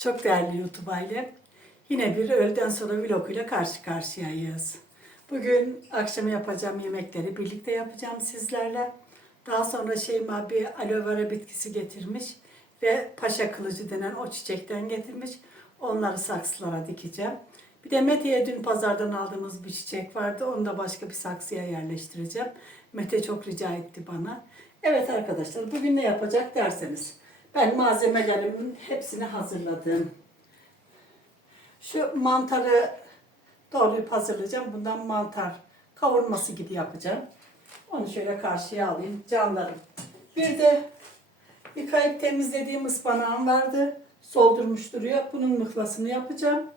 Çok değerli YouTube aile. Yine bir öğleden sonra vlog ile karşı karşıyayız. Bugün akşam yapacağım yemekleri birlikte yapacağım sizlerle. Daha sonra Şeyma bir aloe vera bitkisi getirmiş ve paşa kılıcı denen o çiçekten getirmiş. Onları saksılara dikeceğim. Bir de Mete'ye dün pazardan aldığımız bir çiçek vardı. Onu da başka bir saksıya yerleştireceğim. Mete çok rica etti bana. Evet arkadaşlar bugün ne yapacak derseniz. Ben malzemelerimin hepsini hazırladım. Şu mantarı doğrayıp hazırlayacağım. Bundan mantar kavurması gibi yapacağım. Onu şöyle karşıya alayım canlarım. Bir de yıkayıp temizlediğim ıspanağım vardı. Soldurmuş duruyor. Bunun mıhlasını yapacağım.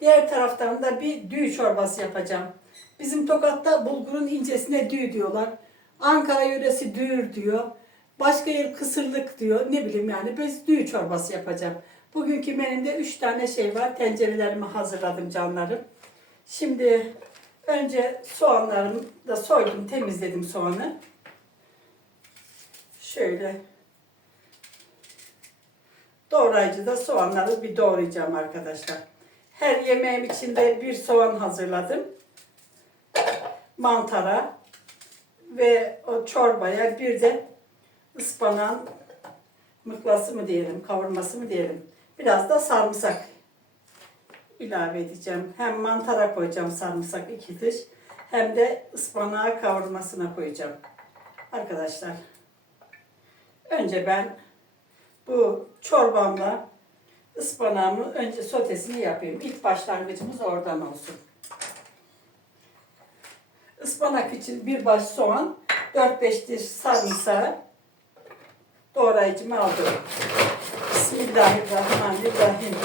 Diğer taraftan da bir düğü çorbası yapacağım. Bizim Tokat'ta bulgurun incesine düğü diyorlar. Ankara yöresi düğür diyor. Başka yer kısırlık diyor. Ne bileyim yani biz düğü çorbası yapacağım. Bugünkü menümde 3 tane şey var. Tencerelerimi hazırladım canlarım. Şimdi önce soğanlarımı da soydum, temizledim soğanı. Şöyle doğrayıcıda soğanları bir doğrayacağım arkadaşlar. Her yemeğim içinde bir soğan hazırladım. Mantara ve o çorbaya bir de ıspanağın mıklası mı diyelim, kavurması mı diyelim. Biraz da sarımsak ilave edeceğim. Hem mantara koyacağım sarımsak iki diş hem de ıspanağı kavurmasına koyacağım. Arkadaşlar önce ben bu çorbamla ıspanağımı önce sotesini yapayım. İlk başlangıcımız oradan olsun. Ispanak için bir baş soğan, 4-5 diş sarımsağı doğrayıcımı aldım. Bismillahirrahmanirrahim.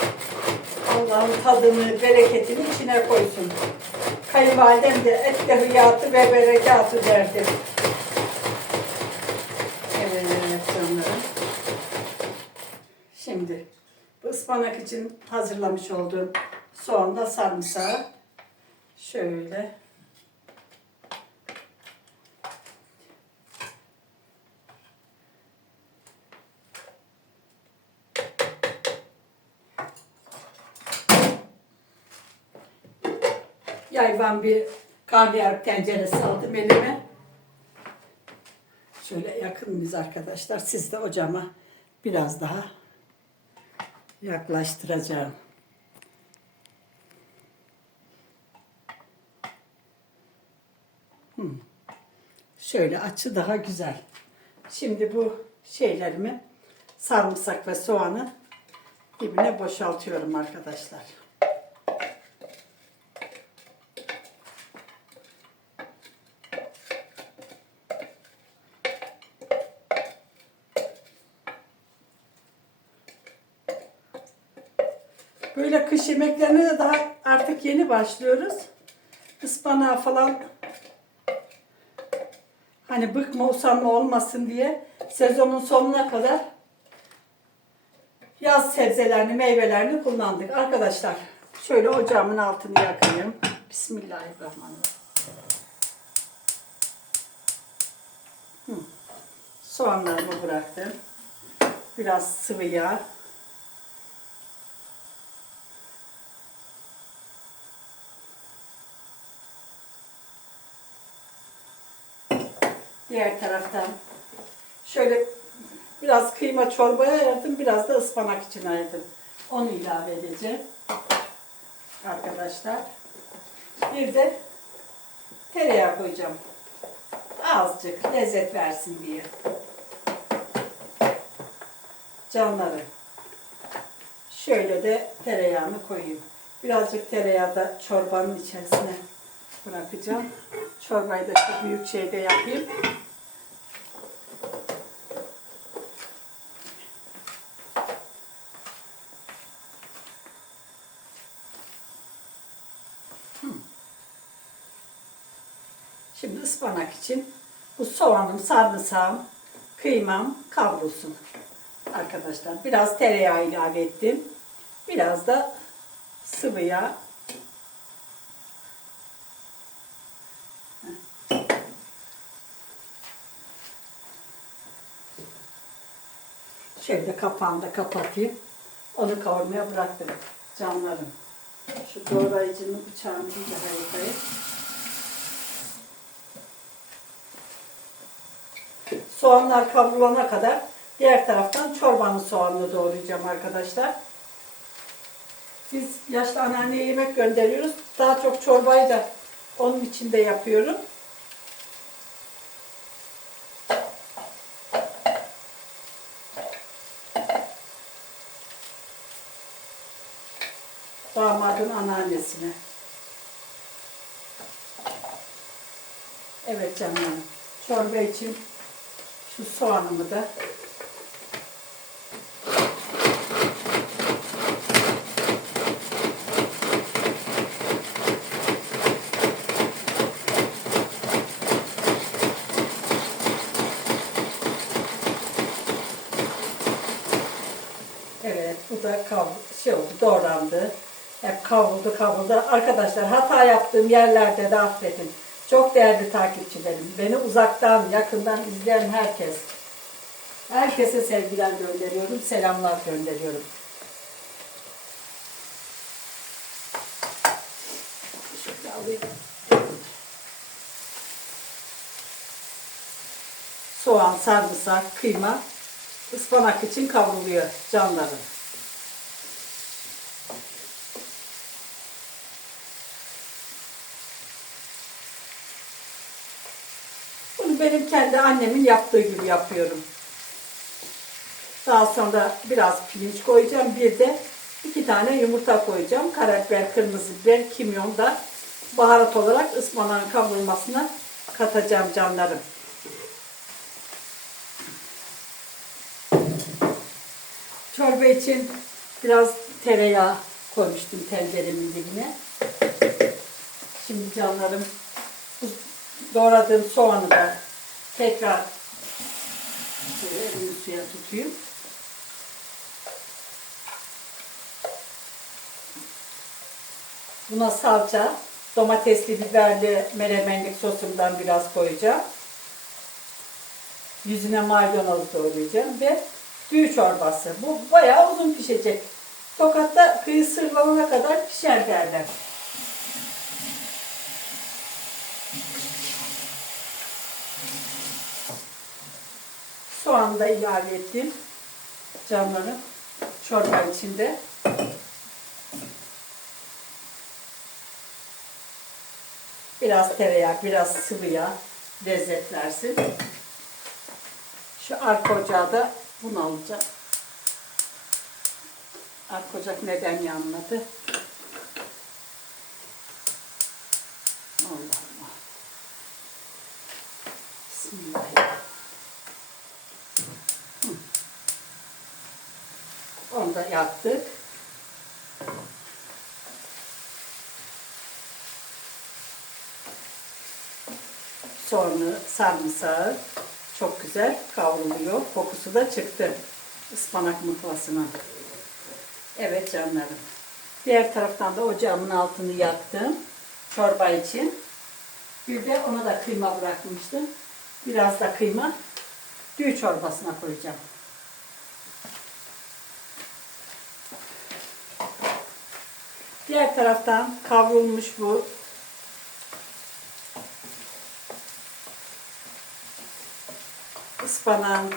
Allah'ın tadını, bereketini içine koysun. Kayınvalidem de et hıyatı ve berekatı derdi. Evet canlarım. Şimdi ıspanak için hazırlamış olduğum soğanla sarımsağı şöyle yayvan bir karnıyarık tenceresi aldım elime. Şöyle yakın mıyız arkadaşlar? Siz de ocağıma biraz daha yaklaştıracağım. Hmm. Şöyle açı daha güzel. Şimdi bu şeylerimi sarımsak ve soğanı dibine boşaltıyorum arkadaşlar. Böyle yemeklerine de daha artık yeni başlıyoruz. Ispanağı falan hani bıkma usanma olmasın diye sezonun sonuna kadar yaz sebzelerini, meyvelerini kullandık. Arkadaşlar şöyle ocağımın altını yakayım. Bismillahirrahmanirrahim. Soğanlarımı bıraktım. Biraz sıvı yağ. Diğer taraftan şöyle biraz kıyma çorbaya ayırdım, biraz da ıspanak için ayırdım. Onu ilave edeceğim. Arkadaşlar. Bir de tereyağı koyacağım. Azıcık lezzet versin diye. Canları. Şöyle de tereyağını koyayım. Birazcık tereyağı da çorbanın içerisine bırakacağım. Çorbayı da şu büyük şeyde yapayım. Hmm. Şimdi ıspanak için bu soğanım, sarımsağım, kıymam kavrulsun. Arkadaşlar biraz tereyağı ilave ettim. Biraz da sıvı yağ Şöyle kapağını da kapatayım. Onu kavurmaya bıraktım canlarım. Şu doğrayıcının bıçağını iyice harikayı. Soğanlar kavrulana kadar diğer taraftan çorbanın soğanını doğrayacağım arkadaşlar. Biz yaşlı anneanneye yemek gönderiyoruz. Daha çok çorbayı da onun içinde yapıyorum. Damadın anneannesine. Evet canım. Çorba için şu soğanımı da Evet, bu da kav şey oldu, doğrandı. Hep kavruldu, kavruldu. Arkadaşlar hata yaptığım yerlerde de affedin. Çok değerli takipçilerim. Beni uzaktan, yakından izleyen herkes. Herkese sevgiler gönderiyorum, selamlar gönderiyorum. Soğan, sarımsak, kıyma ıspanak için kavruluyor canlarım. Bunu benim kendi annemin yaptığı gibi yapıyorum. Daha sonra biraz pirinç koyacağım. Bir de iki tane yumurta koyacağım. Karabiber, kırmızı biber, kimyon da baharat olarak ıspanağın kavrulmasına katacağım canlarım. Çorba için biraz tereyağı koymuştum tenceremin dibine. Şimdi canlarım doğradığım soğanı da tekrar şöyle suya tutayım. Buna salça, domatesli, biberli, menemenlik sosumdan biraz koyacağım. Yüzüne maydanoz doğrayacağım ve düğü çorbası. Bu bayağı uzun pişecek. Tokat'ta kıyı sırlanana kadar pişer derler. Soğanı da ilave ettim. Canlarım çorba içinde. Biraz tereyağı, biraz sıvı yağ lezzet versin. Şu arka ocağı da bunu alacağım. Arka ocak neden yanmadı? Allah Allah. Bismillahirrahmanirrahim. Hı. Onu da yaktık. Soğanı, sarımsağı çok güzel kavruluyor. Kokusu da çıktı ıspanak mutfasına. Evet canlarım. Diğer taraftan da ocağımın altını yaktım. Çorba için. Bir de ona da kıyma bırakmıştım. Biraz da kıyma düğü çorbasına koyacağım. Diğer taraftan kavrulmuş bu ıspanağın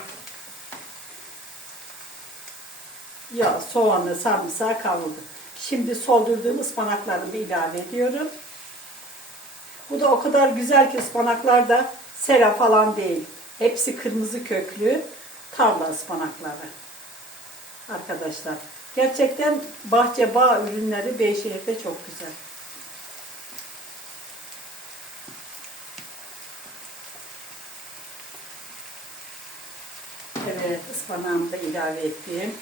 ya soğanı, sarımsağı kavruldu. Şimdi soldurduğum ıspanaklarımı ilave ediyorum. Bu da o kadar güzel ki ıspanaklar da sera falan değil. Hepsi kırmızı köklü tarla ıspanakları. Arkadaşlar. Gerçekten bahçe bağ ürünleri Beyşehir'de çok güzel. Evet, ıspanağımı da ilave ettim.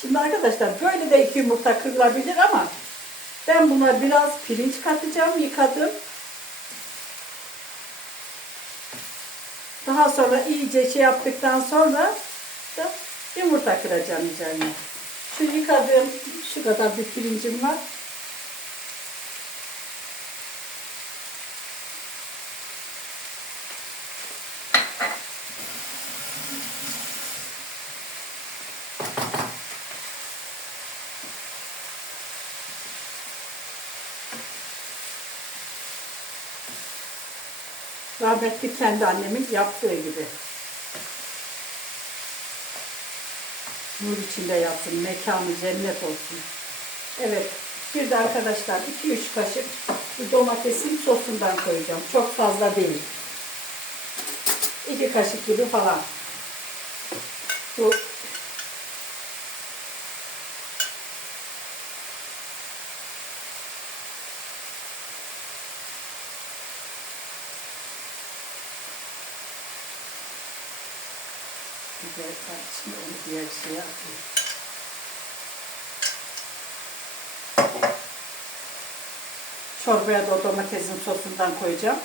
Şimdi arkadaşlar böyle de iki yumurta kırılabilir ama ben buna biraz pirinç katacağım. Yıkadım. Daha sonra iyice şey yaptıktan sonra da yumurta kıracağım üzerine. Şu yıkadığım şu kadar bir pirincim var. Rahmetli kendi annemin yaptığı gibi. Nur içinde yatsın, mekanı cennet olsun. Evet, bir de arkadaşlar 2-3 kaşık domatesin sosundan koyacağım. Çok fazla değil. 2 kaşık gibi falan. Bu Biber şimdi onu diğer şeye atayım. Çorbaya da o domatesin sosundan koyacağım.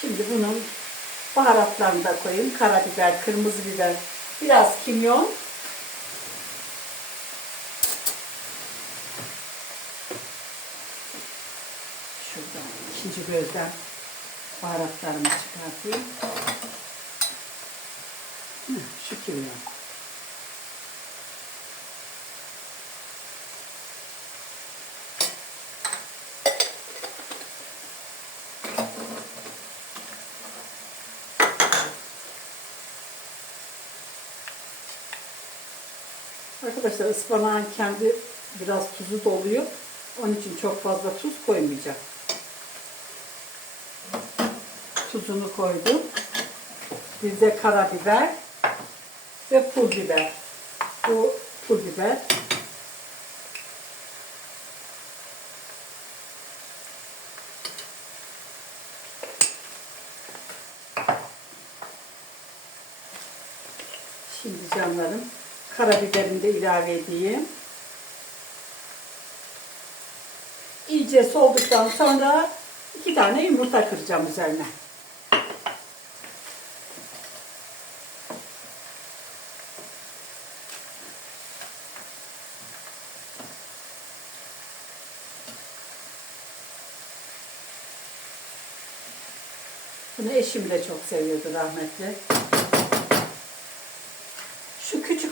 Şimdi bunun baharatlarını da koyayım. Karabiber, kırmızı biber, biraz kimyon. Şuradan ikinci gözden baharatlarımı çıkartayım. Hı, Şu kimyon. Arkadaşlar ıspanağın kendi biraz tuzu da oluyor. Onun için çok fazla tuz koymayacağım. Tuzunu koydum. Bir de karabiber ve pul biber. Bu pul biber. Şimdi canlarım karabiberini de ilave edeyim. İyice solduktan sonra iki tane yumurta kıracağım üzerine. Bunu eşim de çok seviyordu rahmetli.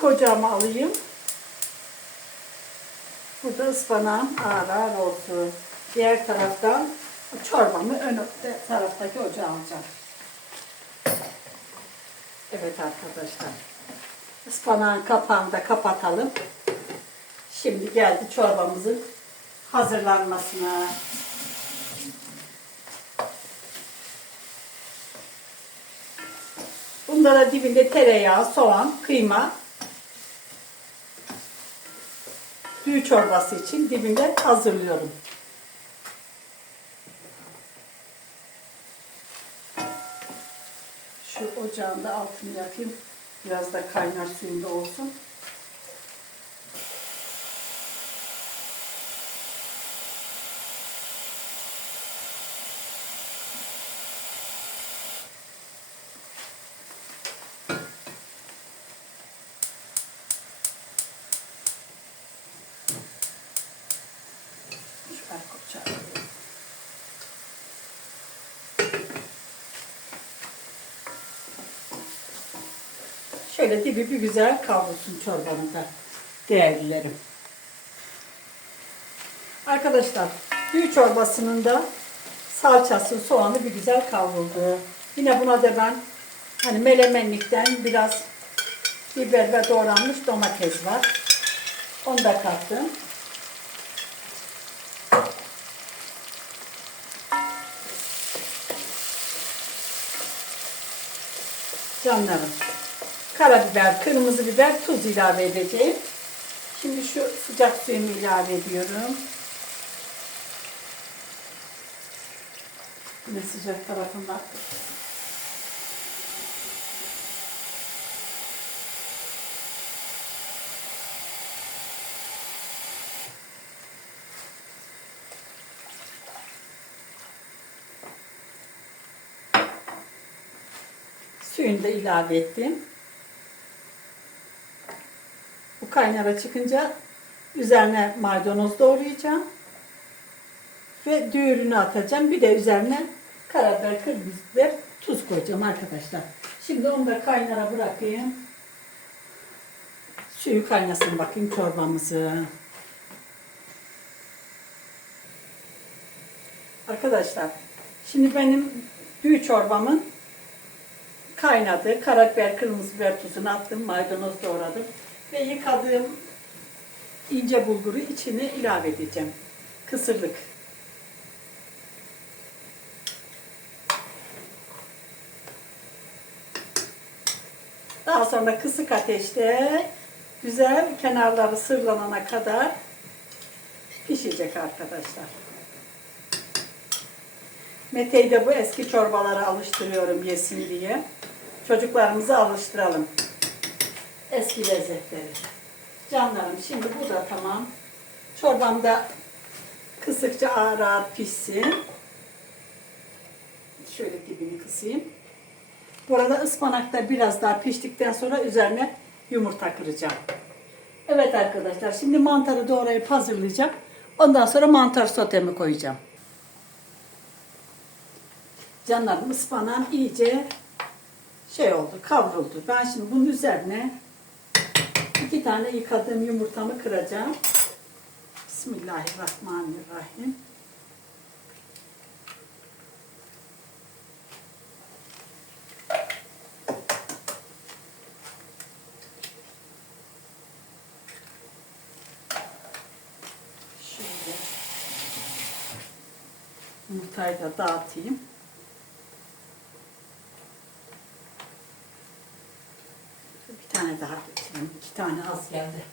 Küçük ocağımı alayım. Burada ıspanağım ağır ağır olsun. Diğer taraftan çorbamı ön taraftaki ocağa alacağım. Evet arkadaşlar. Ispanağın kapağını da kapatalım. Şimdi geldi çorbamızın hazırlanmasına. Bunlara dibinde tereyağı, soğan, kıyma. Düğü çorbası için dibinde hazırlıyorum. Şu ocağın da altını yakayım. Biraz da kaynar suyunda olsun. Şu arka ocağı alayım. Şöyle dibi bir güzel kavrulsun çorbanın da değerlilerim. Arkadaşlar düğü çorbasının da salçası, soğanı bir güzel kavruldu. Yine buna da ben hani melemenlikten biraz biber ve doğranmış domates var. Onu da kattım. Canlarım. Karabiber, kırmızı biber, tuz ilave edeceğim. Şimdi şu sıcak suyumu ilave ediyorum. Yine sıcak tarafından. Suyunu da ilave ettim. Bu kaynara çıkınca üzerine maydanoz doğrayacağım. Ve düğürünü atacağım. Bir de üzerine Karabiber, kırmızı biber, tuz koyacağım arkadaşlar. Şimdi onu da kaynara bırakayım. Suyu kaynasın bakayım çorbamızı. Arkadaşlar şimdi benim düğü çorbamın kaynadı. Karabiber, kırmızı biber tuzunu attım. Maydanoz doğradım. Ve yıkadığım ince bulguru içine ilave edeceğim. Kısırlık. Daha sonra kısık ateşte güzel kenarları sırlanana kadar pişecek arkadaşlar. Mete'yi de bu eski çorbalara alıştırıyorum yesin diye. Çocuklarımızı alıştıralım. Eski lezzetleri. Canlarım şimdi bu da tamam. Çorbam da kısıkça ağır ağır pişsin. Şöyle dibini kısayım. Bu arada ıspanak da biraz daha piştikten sonra üzerine yumurta kıracağım. Evet arkadaşlar şimdi mantarı doğrayıp hazırlayacağım. Ondan sonra mantar sotemi koyacağım. Canlarım ıspanağım iyice şey oldu kavruldu. Ben şimdi bunun üzerine iki tane yıkadığım yumurtamı kıracağım. Bismillahirrahmanirrahim. Şöyle yumurtayı da dağıtayım. Bir tane daha getireyim. İki tane az geldi.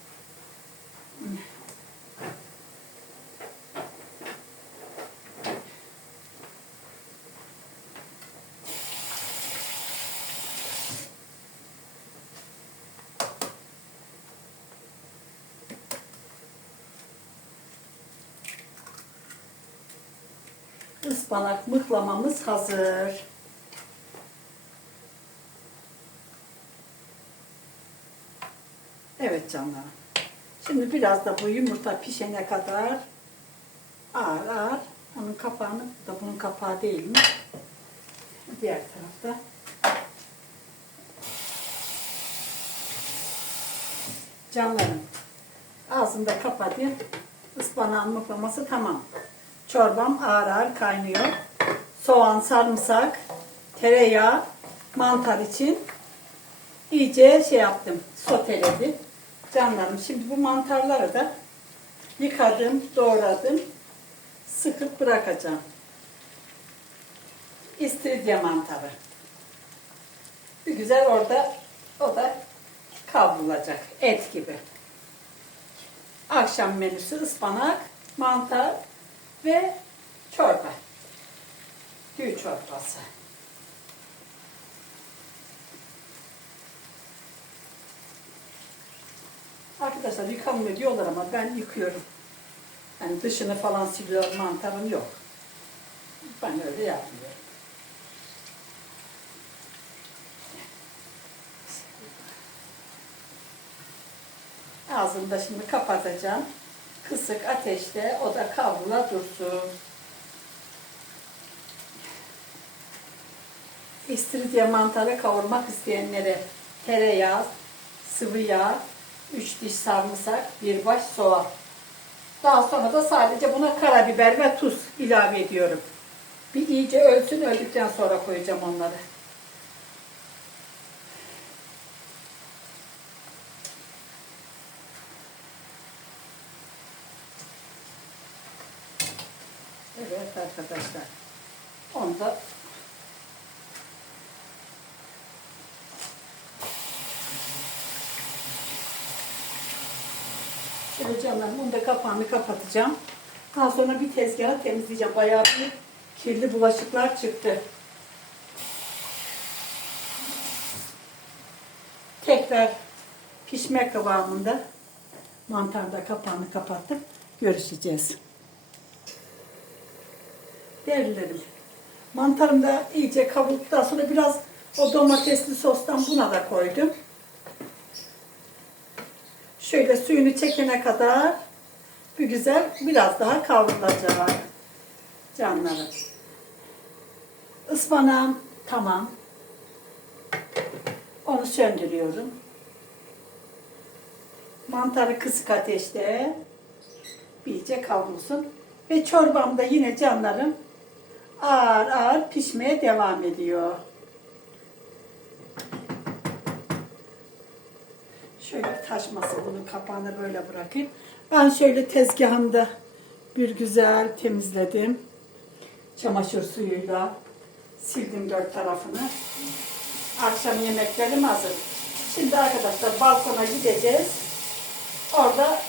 Ispanak mıhlamamız hazır. Canlarım. Şimdi biraz da bu yumurta pişene kadar ağır ağır onun kapağını da bunun kapağı değil mi? Diğer tarafta. Canlarım. Ağzını da kapadı. Ispanağın mıhlaması tamam. Çorbam ağır ağır kaynıyor. Soğan, sarımsak, tereyağı, mantar için iyice şey yaptım, soteledim. Canlarım şimdi bu mantarları da yıkadım, doğradım, sıkıp bırakacağım. İstiridye mantarı. Bir güzel orada, o da kavrulacak, et gibi. Akşam menüsü ıspanak, mantar ve çorba. Düğü çorbası. Arkadaşlar yıkamıyor diyorlar ama ben yıkıyorum. Yani dışını falan siliyorum, mantarım yok. Ben öyle yapmıyorum. Ağzını da şimdi kapatacağım. Kısık ateşte o da kavrula dursun. İstiridye mantarı kavurmak isteyenlere tereyağı, sıvı yağ, 3 diş sarımsak, bir baş soğan. Daha sonra da sadece buna karabiber ve tuz ilave ediyorum. Bir iyice ölsün, öldükten sonra koyacağım onları. Evet arkadaşlar. Onu da Şöyle canlarım bunu da kapağını kapatacağım. Daha sonra bir tezgahı temizleyeceğim. Bayağı bir kirli bulaşıklar çıktı. Tekrar pişme kıvamında mantarda kapağını kapattım. Görüşeceğiz. Değerlilerim. Mantarım da iyice kavrulduktan sonra biraz o domatesli sostan buna da koydum. Şöyle suyunu çekene kadar bir güzel biraz daha kavrulacak canlarım. Ispanağım tamam. Onu söndürüyorum. Mantarı kısık ateşte iyice kavrulsun. Ve çorbam da yine canlarım ağır ağır pişmeye devam ediyor. Şöyle taşması bunun kapağını böyle bırakayım. Ben şöyle tezgahımda bir güzel temizledim. Çamaşır suyuyla sildim dört tarafını. Akşam yemeklerim hazır. Şimdi arkadaşlar balkona gideceğiz. Orada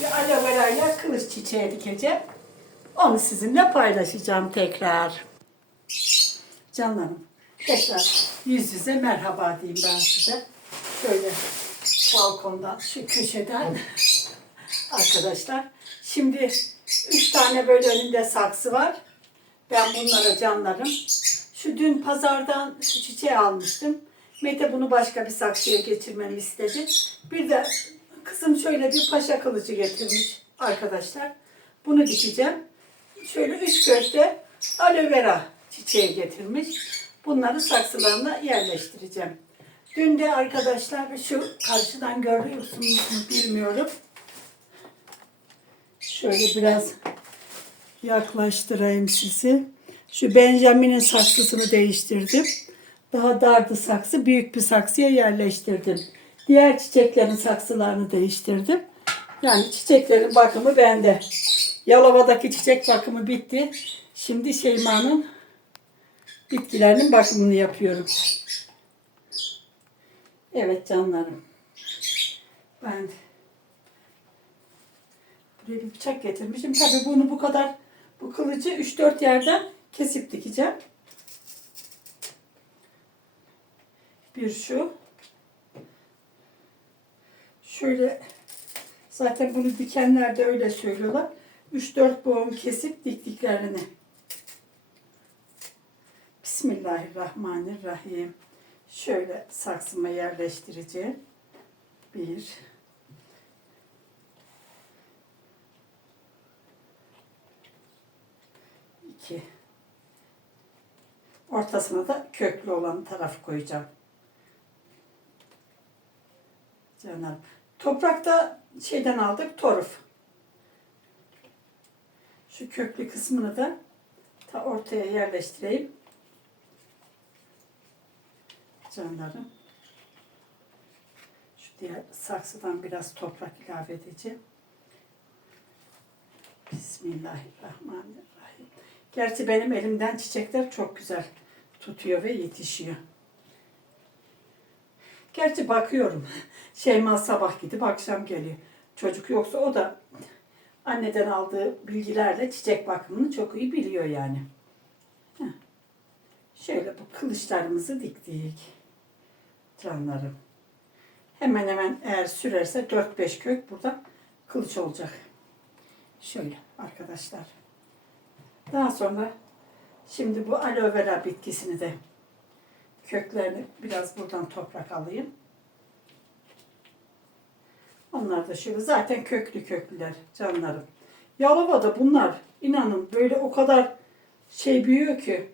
bir aloe vera ile kılıç çiçeği dikeceğim. Onu sizinle paylaşacağım tekrar. Canlarım tekrar yüz yüze merhaba diyeyim ben size. Şöyle balkondan, şu köşeden arkadaşlar. Şimdi üç tane böyle önünde saksı var. Ben bunlara canlarım. Şu dün pazardan şu çiçeği almıştım. Mete bunu başka bir saksıya geçirmemi istedi. Bir de kızım şöyle bir paşa kılıcı getirmiş arkadaşlar. Bunu dikeceğim. Şöyle üç köşte aloe vera çiçeği getirmiş. Bunları saksılarına yerleştireceğim. Dün de arkadaşlar şu karşıdan görüyorsunuz mu bilmiyorum. Şöyle biraz yaklaştırayım sizi. Şu Benjamin'in saksısını değiştirdim. Daha dardı saksı, büyük bir saksıya yerleştirdim. Diğer çiçeklerin saksılarını değiştirdim. Yani çiçeklerin bakımı bende. Yalova'daki çiçek bakımı bitti. Şimdi Şeyma'nın bitkilerinin bakımını yapıyorum. Evet canlarım. Ben buraya bir bıçak getirmişim. Tabii bunu bu kadar bu kılıcı 3-4 yerden kesip dikeceğim. Bir şu. Şöyle zaten bunu dikenler de öyle söylüyorlar. 3-4 boğum kesip diktiklerini. Bismillahirrahmanirrahim. Şöyle saksıma yerleştireceğim. Bir. iki. Ortasına da köklü olan taraf koyacağım. Canım. Toprakta şeyden aldık toruf. Şu köklü kısmını da ta ortaya yerleştireyim. Canlarım. Şu diğer saksıdan biraz toprak ilave edeceğim. Bismillahirrahmanirrahim. Gerçi benim elimden çiçekler çok güzel tutuyor ve yetişiyor. Gerçi bakıyorum. Şeyma sabah gidip akşam geliyor. Çocuk yoksa o da anneden aldığı bilgilerle çiçek bakımını çok iyi biliyor yani. Şöyle bu kılıçlarımızı diktik. Canlarım. Hemen hemen eğer sürerse 4-5 kök burada kılıç olacak. Şöyle arkadaşlar. Daha sonra şimdi bu aloe vera bitkisini de köklerini biraz buradan toprak alayım. Onlar da şöyle zaten köklü köklüler canlarım. Yalova'da bunlar inanın böyle o kadar şey büyüyor ki.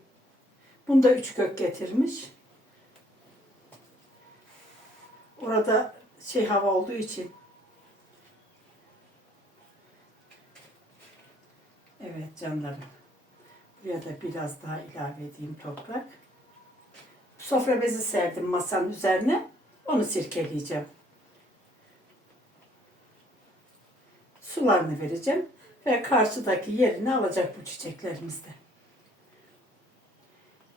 Bunda üç kök getirmiş. Orada şey hava olduğu için. Evet canlarım. Buraya da biraz daha ilave edeyim toprak. Sofra bezi serdim masanın üzerine. Onu sirkeleyeceğim. Sularını vereceğim. Ve karşıdaki yerini alacak bu çiçeklerimizde.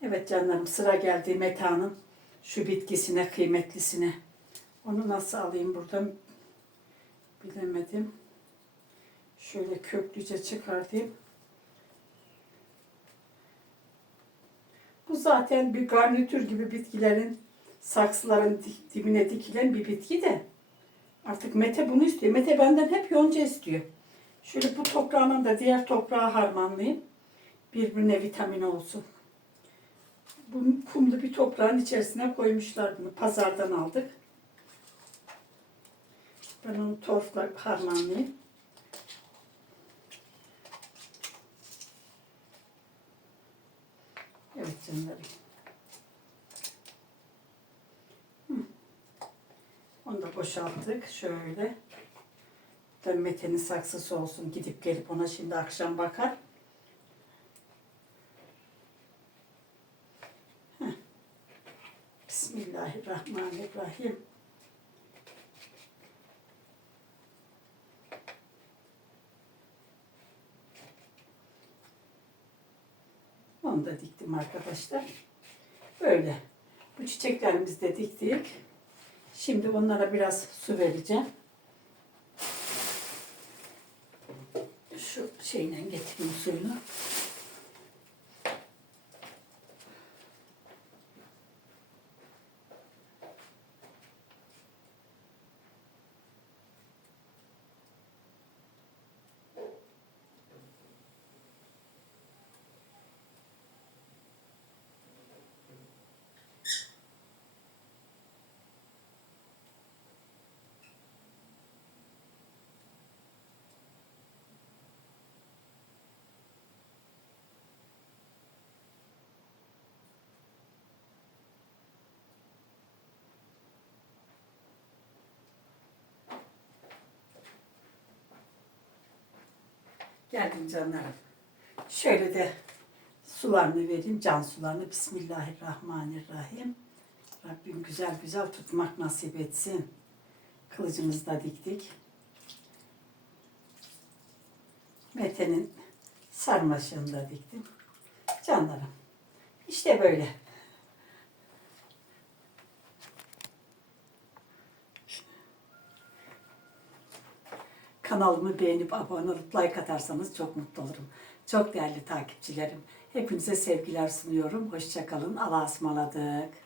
Evet canlarım sıra geldi metanın şu bitkisine, kıymetlisine. Onu nasıl alayım buradan bilemedim. Şöyle köklüce çıkartayım. Bu zaten bir garnitür gibi bitkilerin saksıların dibine dikilen bir bitki de. Artık Mete bunu istiyor. Mete benden hep yonca istiyor. Şöyle bu toprağının da diğer toprağa harmanlayayım. Birbirine vitamin olsun. Bu kumlu bir toprağın içerisine koymuşlar bunu. Pazardan aldık. Ben onu torfla harmanlayayım. Evet canlarım. Onu da boşalttık şöyle. Tabii Mete'nin saksısı olsun. Gidip gelip ona şimdi akşam bakar. Bismillahirrahmanirrahim. Onu da diktim arkadaşlar. Böyle. Bu çiçeklerimizi de diktik. Şimdi onlara biraz su vereceğim. Şu şeyle getireyim suyunu. Geldim canlarım. Şöyle de sularını vereyim. Can sularını. Bismillahirrahmanirrahim. Rabbim güzel güzel tutmak nasip etsin. Kılıcımızı da diktik. Mete'nin sarmaşığını da diktim. Canlarım. İşte böyle. Kanalımı beğenip abone olup like atarsanız çok mutlu olurum. Çok değerli takipçilerim. Hepinize sevgiler sunuyorum. Hoşçakalın. Allah'a ısmarladık.